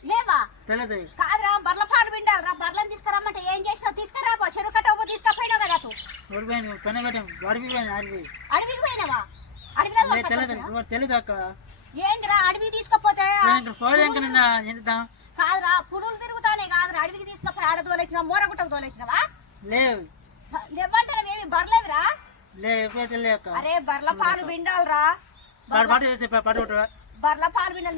తెలియదు కాదురా బర్ల పాలు పిండాలిరా బర్లను తీసుకురమ్మంటే ఏం చేసినావు? తీసుకురా పో. చెరువు కట్ట తీసుకపోయినావు కదా అటు ఓడిపోయాను పని పెట్టాం వాడిపోయాను ఆడిపోయి అడవికి. పోయినావా? అడవిలో లేదు తెలియదు పట్టుకొచ్చినావా? తెలియదు అక్క. ఏందిరా అడవికి తీసుకపోతే కాదురా పురులు తిరుగుతానే కాదురా. అడవికి తీసుకపోయి ఆడ తోలేచ్చినావా మూరగుట్టకు తోలేచ్చినావా లేవు. లేవంటారు ఏమి? బర్లేదురా లేవు అరే బర్ల పాలు పిండాలిరా. పాట పాట చేసి పాట కొట్టరా బర్ల పాలు లేవు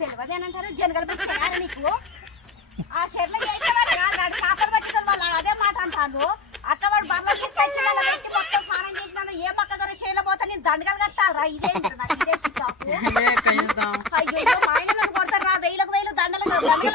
తెలియదేనంటారు? జనగలు పెట్టారు నీకు? ఆ చెర్ల చేసేవాడు కాదు చేపలు వాళ్ళు అదే మాట అంటాను అక్క వాడు బర్రెలు తీసుకొచ్చి మొత్తం స్నానం చేసినాను. ఏ పక్క ధర చేయలో పోతే నేను దండగలు కట్టాలరా? ఇదే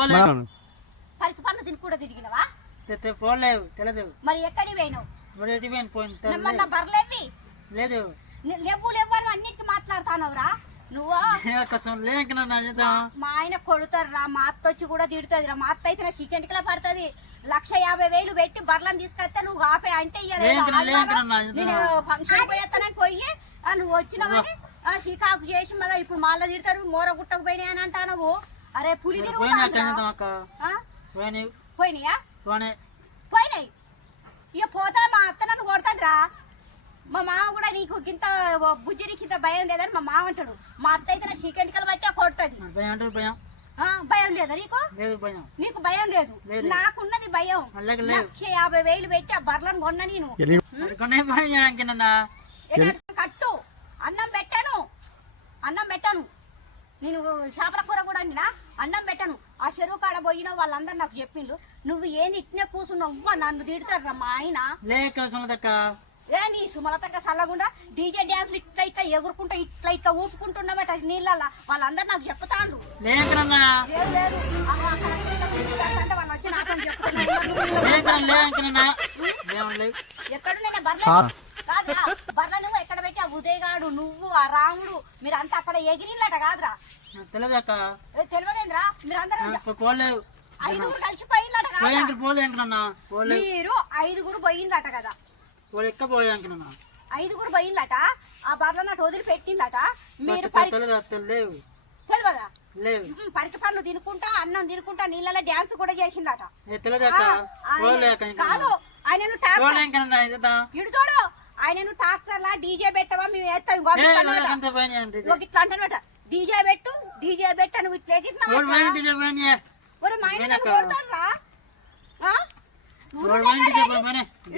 ఫోన్ చేసినావు? ఇంకా ఫోన్ లేవు పరికి తిని కూడా తిరిగినవా? తె- ఫోన్ లేవు తెలియదు మరి ఎక్కడికి పోయినావు? ఇప్పుడు ఎటు పోయిన? లేదు. లేవు లేవు అని అన్నిటికీ మాట్లాడుతానవురా. నువ్వు? మా ఆయన కొడుతారురా మా అత్త వచ్చి కూడా తిడుతుంది రా మా అత్త అయితే నా చికెన్కిలా పడుతుంది. లక్ష యాభై వేలు పెట్టి బర్లను తీసుకొస్తే నువ్వు ఆపే అంటే. నేను ఫంక్షన్ పోయేస్తానని పోయి ఆ, నువ్వు వచ్చినావని ఆ, షికాకు చేసి మళ్ళీ ఇప్పుడు మళ్ళీ తిడతారు మోర గుట్టకు పోయినాయి అని అంటా నువ్వు అరే పులి పోయినాయి. పోయినాయా? ఇక పోతా మా అత్త నన్ను కొడుతుందిరా. మా మామ కూడా నీకు ఇంత బుజ్జిరికి ఇంత భయం లేదని మా మామ అంటాడు. మా అత్త అయితే నా చికెన్కిలు బట్టే కొడుతుంది. భయం లేదా నీకు? లేదు భయం. నీకు భయం లేదు. నాకున్నది భయం. లక్ష యాభై వేలు పెట్టి ఆ బర్లను కొన్న నేను. కట్టు. అన్నం పెట్టాను. అన్నం పెట్టాను. నేను చేపల కూర కూడా అండినా అన్నం పెట్టాను. ఆ చెరువు కాడ పోయిన వాళ్ళందరూ నాకు చెప్పిండ్రు నువ్వు ఏంది ఇట్నే కూర్చున్నావు నన్ను తిడతాడు మా ఆయన. లేక ఏ నీ సుమలతక్క చల్లకుండా డీజే డ్యాన్స్ ఇట్లా ఇట్లా ఎగురుకుంటా ఇట్లా ఇట్లా ఊపుకుంటున్నామట నీళ్ళ వాళ్ళందరూ నాకు చెప్తాండ్రు. ఎక్కడున్నా? కాదురా. బర్ల నువ్వు ఎక్కడ పెట్టి ఆ ఉదయగాడు నువ్వు ఆ రాముడు. మీరంతా అక్కడ ఎగిరిల్లట కాదురా. తెలియదు అక్క. ఏ తెలియదేంద్రా పోలేవు ఐదుగురు కలిసిపోయిందట కాదా. మీరు ఐదుగురు పోయిందట కదా. ఎక్క ఐదుగురు పోయిందట. ఆ బర్ల నాటి వదిలి పెట్టిందట మీరు తెలియదు పండ్లు తినుకుంటా అన్నం తినుకుంటా నీళ్ళలో డ్యాన్స్ కూడా చేసిందట. కాదు ఇడు చూడు. ఆయనను ట్రాక్టర్ లా డీజే పెట్టవా మేము వేస్తాం ఇట్లా అంటానమాట డీజే? పెట్టు డీజే పెట్టు నువ్వు ఇట్లా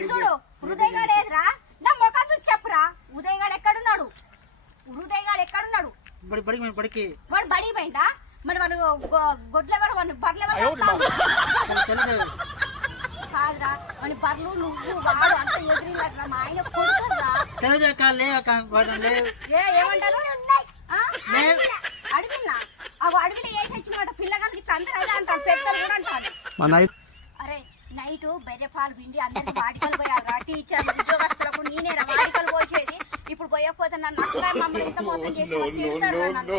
చూడు హృదయగాడు ఏదిరా? నా ముఖం చూసి చెప్పురా ఉదయగాడు ఎక్కడున్నాడు? హృదయగాడు ఎక్కడున్నాడు? బడి బడికి బడికి? వాడు బడి పోయిందా మరి వాడు గొడ్లెవరు వాడు బర్లెవరు తెలియదు కాదురా వాడి బర్లు నువ్వు వాడు అంత ఎదిరినట్రా మా ఆయన కొడుతుందా తెలియదు అక్క లేవు అరే నైట్ బెర్రె పాలు పిండి అందరికి వాడికలు పోయారా టీచర్ ఉద్యోగస్తులకు నేనే వాడికలు పోసేది. ఇప్పుడు పోయకపోతే నన్ను మమ్మల్ని ఇంత మోసం చేసి నన్ను.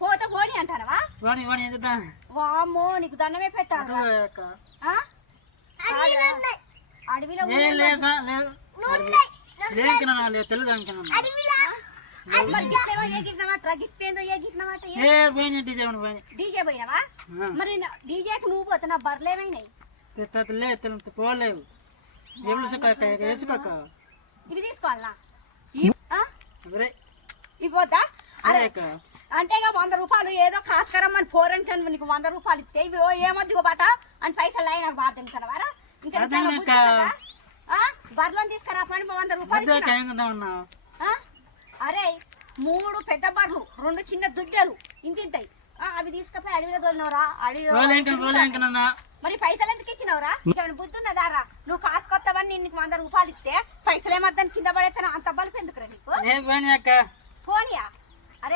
పోతే పోని అంటానవా? పోనీ పోనీ ఏం చేద్దాం? వామ్మో నీకు దండమే? కాదా? అడవిలో లేక లేక పోయినాయి డీజే పోయినావా. మరి డీజేకి నువ్వు పోతే నా బర్లేమైనాయి పోలేవు. వేసుకోక ఇవి తీసుకోవాలనా ఇవి పోతా అరే. అంటే ఇక వంద రూపాయలు ఏదో కాస్కరం అని ఫోర్ అంటే నీకు వంద రూపాయలు ఇస్తే ఇవి ఏమొద్దు బాట అని పైసలు అయినా బాధ వారా ఇంకా బర్లను తీసుకురా పని వంద రూపాయలు? అరే మూడు పెద్ద బర్లు రెండు చిన్న దుడ్డలు ఇంతింతాయి. ఆ, అవి తీసుకుపోయి అడవిలో పోలేంక పోలేంకనన్నా మరి పైసలు ఎందుకు ఇచ్చినవరా? ఏమైనా బుద్ధి ఉన్నదారా నువ్వు కాసుకొస్తావని నీకు వంద రూపాయలు ఇస్తే పైసలు ఏమద్దని కింద పడేస్తాను అంత బలుపు ఎందుకురా నీకు? ఏ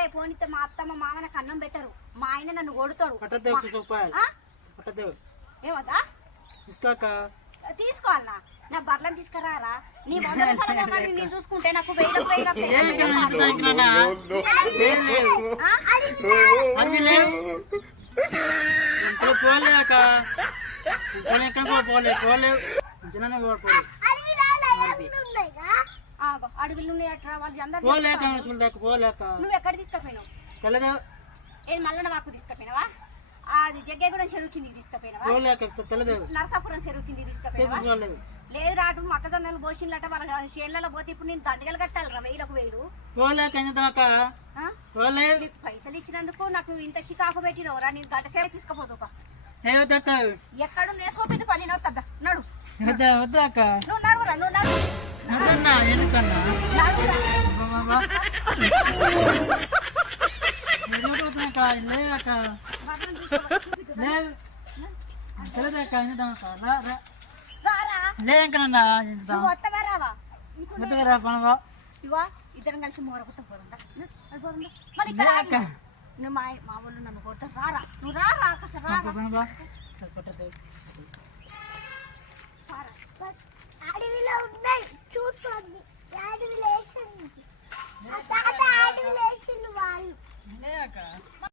అరే ఫోన్ ఇస్తే మా అత్తమ్మ మామ నాకు అన్నం పెట్టరు. మా ఆయన నన్ను కొడుతాడు. ఏమదా తీసుకోవాలనా? నా బట్టలను తీసుకురారా? నీ నేను చూసుకుంటే నాకు వెయ్యి పోలే అక్క. ఇంట్లో ఎక్కడ పోలే. అడవిలు ఉన్నాయట్రా వాళ్ళు అందరు పోలేక ముసుగులు దాకా పోలేక నువ్వు ఎక్కడ తీసుకుపోయినావు? తెల్లదే? ఏది మల్లన్న వాకు తీసుకుపోయినావా? అది జగ్గేగూడెం చెరువు కిందికి తీసుకుపోయినావా? పోలేక తెల్లదేవు నరసాపురం చెరువు కిందికి తీసుకుపోయినావా? పోలేవు లేదు రాటు మొక్కజొన్నలు పోసినట్ట వాళ్ళ చేనులలో పోతే ఇప్పుడు నేను దండగలు కట్టాలి రా వెయ్యిలకు వేలు. ఏం నీకు పైసలు ఇచ్చినందుకు నాకు ఇంత చికాకు పెట్టినవరా నేను గంట సేపు తీసుకుపోదు ఏ వద్దు అక్క? ఎక్కడ నేర్చుకోపిండి పని? నవ్వు కదా నడు. నువ్వు నడువురా నువ్వు నడు పనవా ఇగో ఇద్దరం కలిసి మూరకొట్ట పోరుందా అది పోరుందా మరి ఇక్కడ. నువ్వు మా మా వాళ్ళు నన్ను కొడతారు రారా నువ్వు రారా అసలు రారా. అడవిలో ఉన్నాయి చూసుకోండి అడవిలో వేసింది తాత అడవిలో వేసింది వాళ్ళు.